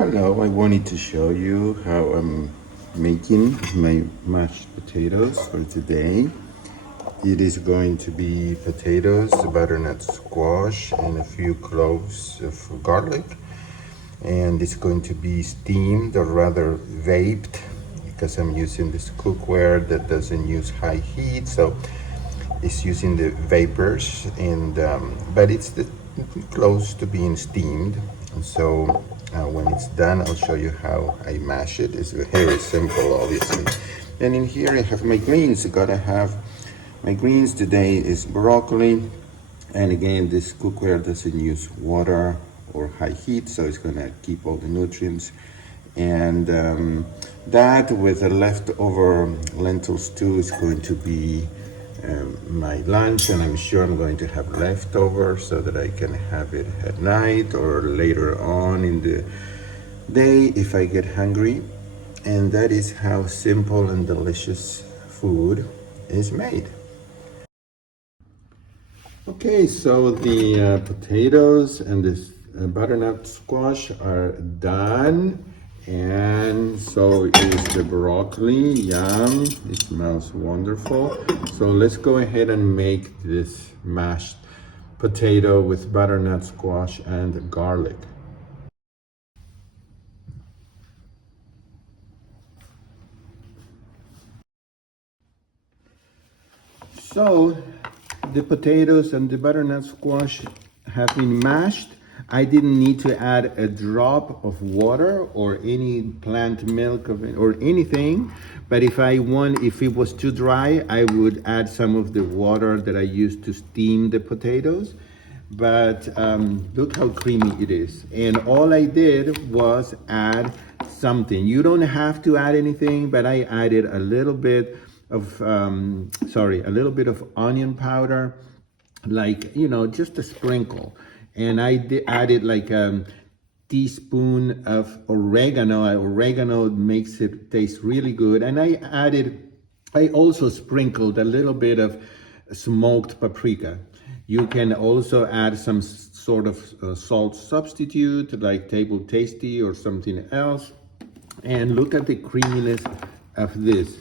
Hello, I wanted to show you how I'm making my mashed potatoes for today. It is going to be potatoes, butternut squash, and a few cloves of garlic. And it's going to be steamed or rather vaped because I'm using this cookware that doesn't use high heat. So it's using the vapors, and but it's close to being steamed. And so when it's done, I'll show you how I mash it. It's very simple, obviously. And in here I have my greens. I gotta have my greens today is broccoli, and again this cookware doesn't use water or high heat, so it's gonna keep all the nutrients. And that with a leftover lentil stew is going to be my lunch, and I'm sure I'm going to have leftovers so that I can have it at night or later on in the day if I get hungry. And that is how simple and delicious food is made. Okay, so the potatoes and this butternut squash are done. And so is the broccoli. Yum, it smells wonderful. So let's go ahead and make this mashed potato with butternut squash and garlic. So the potatoes and the butternut squash have been mashed. I didn't need to add a drop of water or any plant milk or anything. But if it was too dry, I would add some of the water that I used to steam the potatoes. But look how creamy it is. And all I did was add something. You don't have to add anything, but I added a little bit of, a little bit of onion powder, like, just a sprinkle. And I added like a teaspoon of oregano. Oregano makes it taste really good. And I also sprinkled a little bit of smoked paprika. You can also add some sort of salt substitute like Table Tasty or something else. And look at the creaminess of this.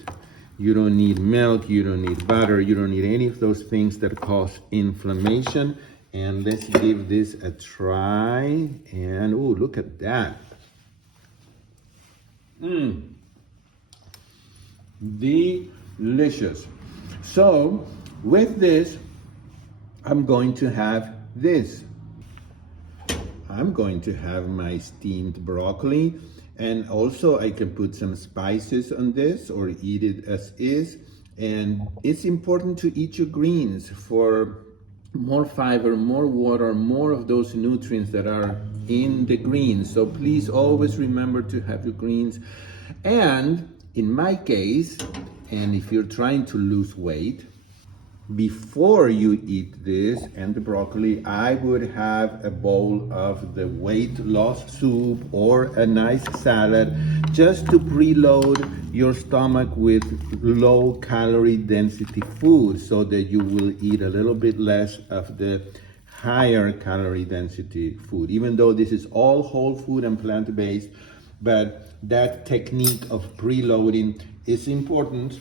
You don't need milk, you don't need butter, you don't need any of those things that cause inflammation. And let's give this a try. And oh, look at that. Delicious. So with this, I'm going to have this. I'm going to have my steamed broccoli, and also I can put some spices on this or eat it as is. And it's important to eat your greens for more fiber, more water, more of those nutrients that are in the greens. So please always remember to have your greens. And in my case, and if you're trying to lose weight, before you eat this and the broccoli, I would have a bowl of the weight loss soup or a nice salad just to preload your stomach with low calorie density food so that you will eat a little bit less of the higher calorie density food. Even though this is all whole food and plant-based, but that technique of preloading is important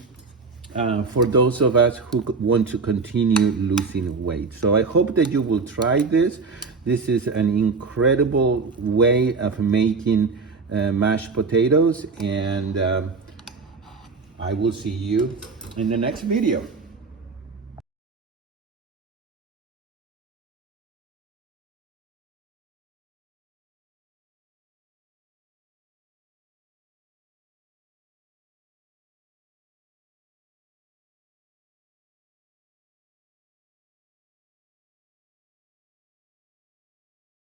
for those of us who want to continue losing weight. So I hope that you will try this. This is an incredible way of making mashed potatoes, and I will see you in the next video.